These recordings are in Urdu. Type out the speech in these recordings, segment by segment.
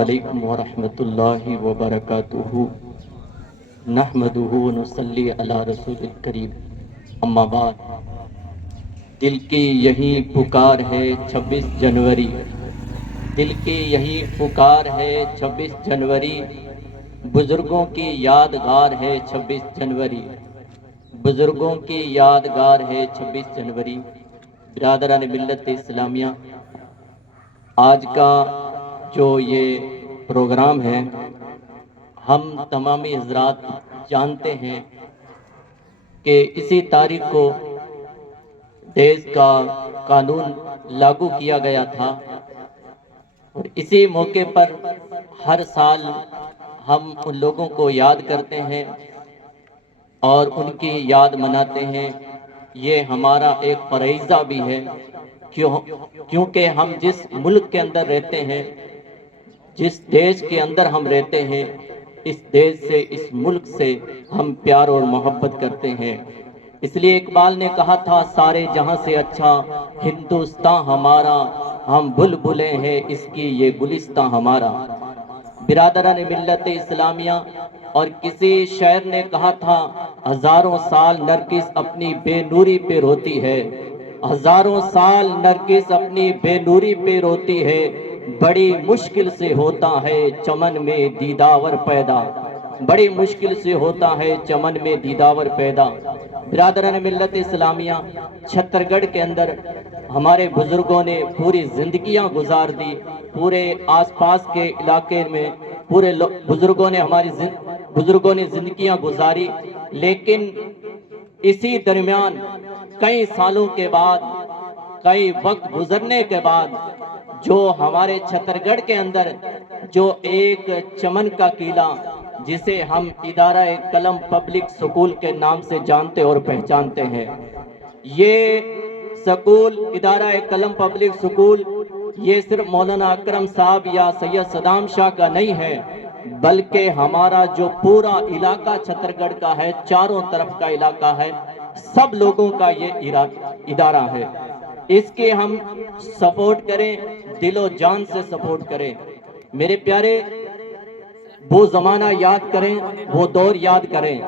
علیکم ورحمۃ اللہ وبرکاتہ نحمدہ ونصلی علی رسول الکریم اما بعد دل کی یہی پکار ہے 26 جنوری، دل کی یہی پکار ہے 26 جنوری، بزرگوں کی یادگار ہے 26 جنوری، بزرگوں کی یادگار ہے 26 جنوری۔ برادران ملت اسلامیہ، آج کا جو یہ پروگرام ہے، ہم تمامی حضرات جانتے ہیں کہ اسی تاریخ کو دیش کا قانون لاگو کیا گیا تھا، اور اسی موقع پر ہر سال ہم ان لوگوں کو یاد کرتے ہیں اور ان کی یاد مناتے ہیں۔ یہ ہمارا ایک فریضہ بھی ہے، کیونکہ ہم جس ملک کے اندر رہتے ہیں، جس دیش کے اندر ہم رہتے ہیں، اس دیش سے، اس ملک سے ہم پیار اور محبت کرتے ہیں۔ اس لیے اقبال نے کہا تھا، سارے جہاں سے اچھا ہندوستان ہمارا، ہم بلبلیں ہیں اس کی یہ گلستان ہمارا۔ برادران ملت اسلامیہ، اور کسی شاعر نے کہا تھا، ہزاروں سال نرگس اپنی بے نوری پہ روتی ہے، ہزاروں سال نرگس اپنی بے نوری پہ روتی ہے، بڑی مشکل سے ہوتا ہے چمن میں دیداور پیدا، بڑی مشکل سے ہوتا ہے چمن میں دیداور پیدا۔ برادران ملت اسلامیہ، چھتر گڑھ کے اندر ہمارے بزرگوں نے پوری زندگیاں گزار دی، پورے آس پاس کے علاقے میں پورے بزرگوں نے زندگیاں گزاری، لیکن اسی درمیان کئی سالوں کے بعد، کئی وقت گزرنے کے بعد، جو ہمارے چھتر گڑھ کے اندر جو ایک چمن کا قلعہ، جسے ہم ادارہ قلم پبلک سکول کے نام سے جانتے اور پہچانتے ہیں، یہ سکول ادارہ قلم پبلک سکول یہ صرف مولانا اکرم صاحب یا سید صدام شاہ کا نہیں ہے، بلکہ ہمارا جو پورا علاقہ چھتر گڑھ کا ہے، چاروں طرف کا علاقہ ہے، سب لوگوں کا یہ ادارہ ہے۔ اس کے ہم سپورٹ کریں، دل و جان سے سپورٹ کریں۔ میرے پیارے، وہ زمانہ یاد کریں، وہ دور یاد کریں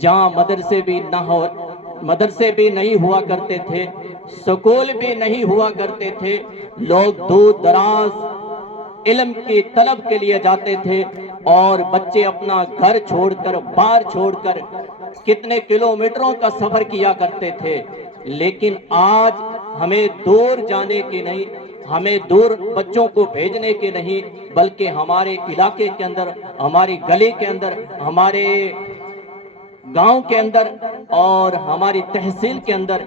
جہاں مدرسے بھی نہیں ہوا کرتے تھے، سکول بھی نہیں ہوا کرتے تھے، لوگ دور دراز علم کی طلب کے لیے جاتے تھے، اور بچے اپنا گھر چھوڑ کر، بار چھوڑ کر کتنے کلومیٹروں کا سفر کیا کرتے تھے۔ لیکن آج ہمیں دور جانے کی نہیں، ہمیں دور بچوں کو بھیجنے کے نہیں، بلکہ ہمارے علاقے کے اندر، ہماری گلی کے اندر، ہمارے گاؤں کے اندر اور ہماری تحصیل کے اندر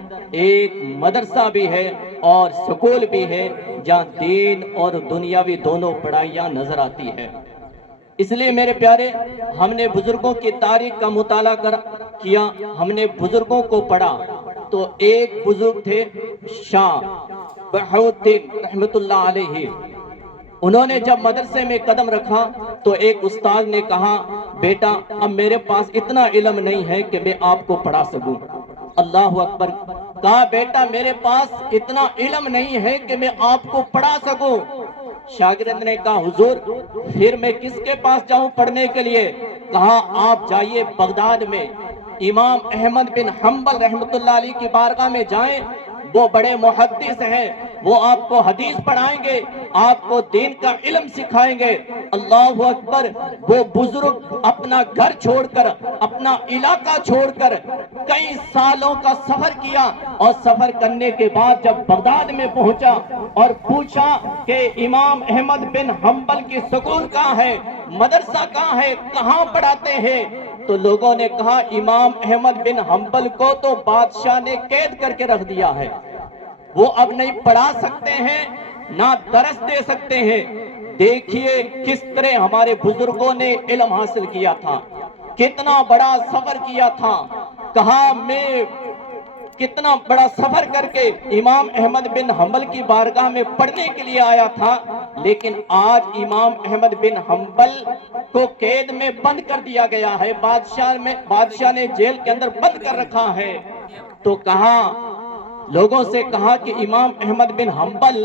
ایک مدرسہ بھی ہے اور سکول بھی ہے، جہاں دین اور دنیاوی دونوں پڑھائیاں نظر آتی ہے۔ اس لیے میرے پیارے، ہم نے بزرگوں کی تاریخ کا مطالعہ کیا، ہم نے بزرگوں کو پڑھا، تو ایک بزرگ تھے شاہ بہاؤالدین رحمت اللہ علیہ۔ انہوں نے جب مدرسے میں قدم رکھا تو ایک استاد نے کہا، بیٹا اب میرے پاس اتنا علم نہیں ہے کہ میں آپ کو پڑھا سکوں۔ اللہ اکبر! کہا بیٹا میرے پاس اتنا علم نہیں ہے کہ میں آپ کو پڑھا سکوں۔ شاگرد نے کہا، حضور پھر میں کس کے پاس جاؤں پڑھنے کے لیے؟ کہا آپ جائیے بغداد میں، امام احمد بن حنبل رحمت اللہ علیہ کی بارگاہ میں جائیں، وہ بڑے محدث ہیں، وہ آپ کو حدیث پڑھائیں گے، آپ کو دین کا علم سکھائیں گے۔ اللہ اکبر! وہ بزرگ اپنا گھر چھوڑ کر، اپنا علاقہ چھوڑ کر کئی سالوں کا سفر کیا، اور سفر کرنے کے بعد جب بغداد میں پہنچا اور پوچھا کہ امام احمد بن حنبل کی سکول کہاں ہے، مدرسہ کہاں ہے، کہاں پڑھاتے ہیں؟ تو لوگوں نے کہا، امام احمد بن حنبل کو تو بادشاہ نے قید کر کے رکھ دیا ہے، وہ اب نہیں پڑھا سکتے ہیں، نہ درس دے سکتے ہیں۔ دیکھیے کس طرح ہمارے بزرگوں نے علم حاصل کیا تھا، کتنا بڑا سفر کیا تھا۔ کہا میں کتنا بڑا سفر کر کے امام احمد بن حنبل کی بارگاہ میں پڑھنے کے لیے آیا تھا، لیکن آج امام احمد بن حنبل کو قید میں بند کر دیا گیا ہے، بادشاہ نے جیل کے اندر بند کر رکھا ہے۔ تو کہا، لوگوں سے کہا کہ امام احمد بن حنبل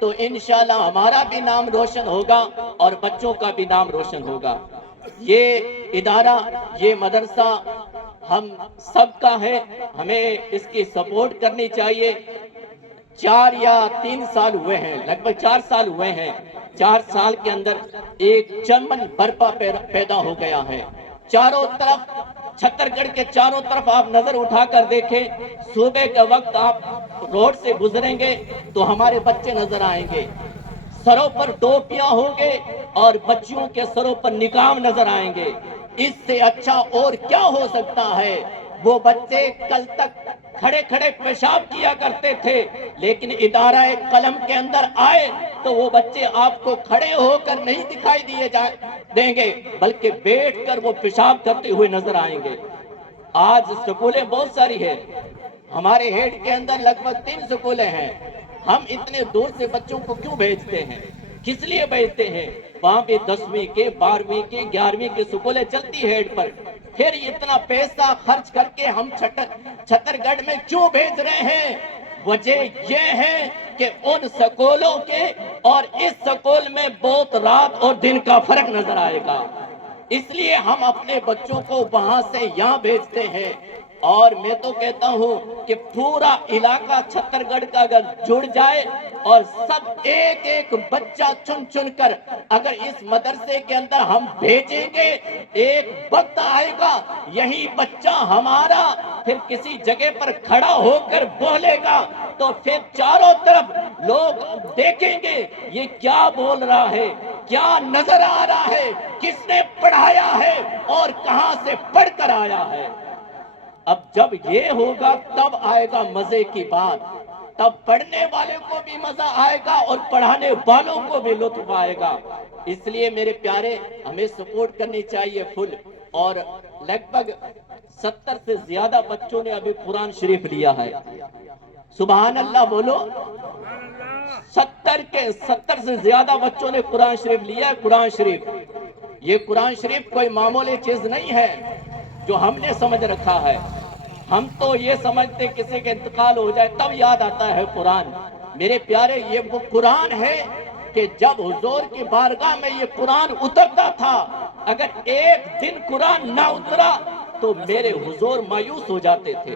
تو انشاءاللہ ہمارا بھی نام روشن ہوگا اور بچوں کا بھی نام روشن ہوگا۔ یہ ادارہ، یہ مدرسہ ہم سب کا ہے، ہمیں اس کی سپورٹ کرنی چاہیے۔ 4 یا 3 سال ہوئے ہیں، لگ بھگ 4 سال ہوئے ہیں۔ 4 سال کے اندر ایک چمن برپا پیدا ہو گیا ہے۔ چاروں طرف، چھتر گڑھ کے چاروں طرف آپ نظر اٹھا کر دیکھیں، صبح کے وقت آپ روڈ سے گزریں گے تو ہمارے بچے نظر آئیں گے، سروں پر ٹوپیاں ہوں گے اور بچیوں کے سروں پر نقاب نظر آئیں گے۔ اس سے اچھا اور کیا ہو سکتا ہے؟ وہ بچے کل تک کھڑے کھڑے پیشاب کیا کرتے تھے، لیکن ادارہ قلم کے اندر آئے تو وہ بچے آپ کو کھڑے ہو کر نہیں دکھائی دیں گے، بلکہ بیٹھ کر وہ پیشاب کرتے ہوئے نظر آئیں گے۔ آج سکولیں بہت ساری ہیں، ہمارے ہیڈ کے اندر لگ بھگ 3 سکولیں ہیں۔ ہم اتنے دور سے بچوں کو کیوں بھیجتے ہیں؟ کس لیے بھیجتے ہیں؟ وہاں پہ 10ویں کے، 12ویں کے، 11ویں کے سکولیں چلتی ہے ہیڈ پر، پھر اتنا پیسہ خرچ کر کے ہم چھتر گڑھ میں کیوں بھیج رہے ہیں؟ وجہ یہ ہے کہ ان سکولوں کے اور اس سکول میں بہت رات اور دن کا فرق نظر آئے گا، اس لیے ہم اپنے بچوں کو وہاں سے یہاں بھیجتے ہیں۔ اور میں تو کہتا ہوں کہ پورا علاقہ چھتر گڑھ کا اگر جڑ جائے اور سب ایک ایک بچہ چن کر اگر اس مدرسے کے اندر ہم بھیجیں گے، ایک وقت آئے گا یہی بچہ ہمارا پھر کسی جگہ پر کھڑا ہو کر بولے گا تو پھر چاروں طرف لوگ دیکھیں گے یہ کیا بول رہا ہے، کیا نظر آ رہا ہے، کس نے پڑھایا ہے اور کہاں سے پڑھ کر آیا ہے۔ اب جب یہ ہوگا تب آئے گا مزے کی بات، تب پڑھنے والے کو بھی مزہ آئے گا اور پڑھانے والوں کو بھی لطف آئے گا۔ اس لیے میرے پیارے، ہمیں سپورٹ کرنی چاہیے فل، اور لگ بھگ 70 سے زیادہ بچوں نے ابھی قرآن شریف لیا ہے۔ سبحان اللہ بولو، 70 سے زیادہ بچوں نے قرآن شریف لیا ہے۔ قرآن شریف، یہ قرآن شریف کوئی معمولی چیز نہیں ہے جو ہم نے سمجھ رکھا ہے۔ ہم تو یہ سمجھتے کسی کے انتقال ہو جائے تب یاد آتا ہے قرآن۔ میرے پیارے، یہ وہ قرآن ہے کہ جب حضور کی بارگاہ میں یہ قرآن اترتا تھا، اگر ایک دن قرآن نہ اترا تو میرے حضور مایوس ہو جاتے تھے،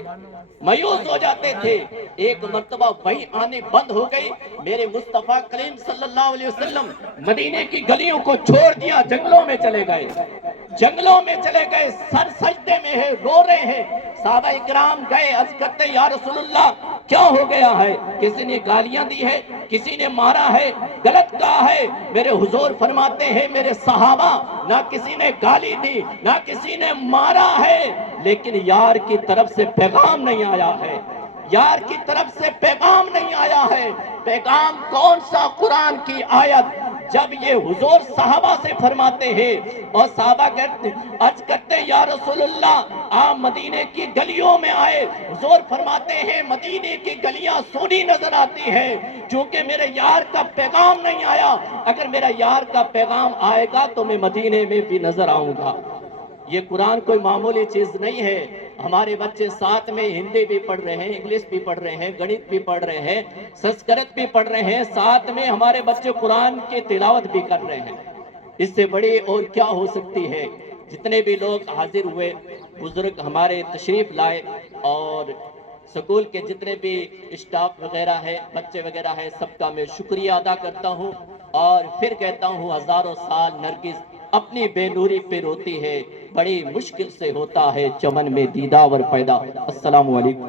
مایوس ہو جاتے تھے۔ ایک مرتبہ وہی آنے بند ہو گئی، میرے مصطفیٰ کریم صلی اللہ علیہ وسلم مدینے کی گلیوں کو چھوڑ دیا، جنگلوں میں چلے گئے، جنگلوں میں چلے گئے، سر سجدے میں ہے، رو رہے ہیں۔ صحابہ اکرام گئے، عرض کرتے یا رسول اللہ کیا ہو گیا ہے؟ کسی نے گالیاں دی ہے، کسی نے مارا ہے، غلط کہا ہے؟ میرے حضور فرماتے ہیں میرے صحابہ، نہ کسی نے گالی دی، نہ کسی نے مارا ہے، لیکن یار کی طرف سے پیغام نہیں آیا ہے، یار کی طرف سے پیغام نہیں آیا ہے۔ پیغام کون سا؟ قرآن کی آیت۔ جب یہ حضور صحابہ سے فرماتے ہیں اور صحابہ عرض کرتے یا رسول اللہ آپ مدینے کی گلیوں میں آئے، حضور فرماتے ہیں مدینے کی گلیاں سونی نظر آتی ہے چونکہ میرے یار کا پیغام نہیں آیا، اگر میرا یار کا پیغام آئے گا تو میں مدینے میں بھی نظر آؤں گا۔ یہ قرآن کوئی معمولی چیز نہیں ہے۔ ہمارے بچے ساتھ میں ہندی بھی پڑھ رہے ہیں، انگلش بھی پڑھ رہے ہیں، گنت بھی پڑھ رہے ہیں، سنسکرت بھی پڑھ رہے ہیں، ساتھ میں ہمارے بچے قرآن کی تلاوت بھی کر رہے ہیں۔ اس سے بڑی اور کیا ہو سکتی ہے؟ جتنے بھی لوگ حاضر ہوئے، بزرگ ہمارے تشریف لائے، اور سکول کے جتنے بھی اسٹاف وغیرہ ہے، بچے وغیرہ ہے، سب کا میں شکریہ ادا کرتا ہوں، اور پھر کہتا ہوں ہزاروں سال نرگس اپنی بے نوری پہ روتی ہے، بڑی مشکل سے ہوتا ہے چمن میں دیداور پیدا۔ السلام علیکم۔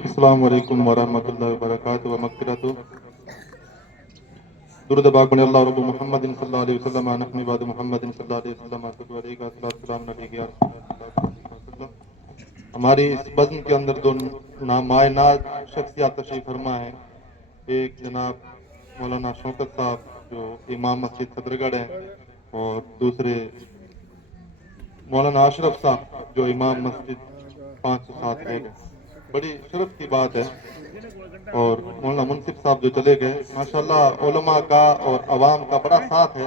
السلام علیکم ورحمۃ اللہ وبرکاتہ ومغفرتہ۔ درود پاک بنے اللہ رب محمد صلی اللہ علیہ وسلم نحن بعد محمد صلی اللہ علیہ وسلم علیہ السلام علیہ وسلم۔ ہماری اس بزم کے اندر دو نامعینات شخصیات تشریف فرما ہیں، ایک جناب مولانا شوکت صاحب جو امام مسجد صدر گڑھ ہیں، اور دوسرے مولانا اشرف صاحب جو امام مسجد 507 ہے۔ بڑی شرف کی بات ہے، اور مولانا منصف صاحب جو چلے گئے، ماشاءاللہ علماء کا اور عوام کا بڑا ساتھ ہے،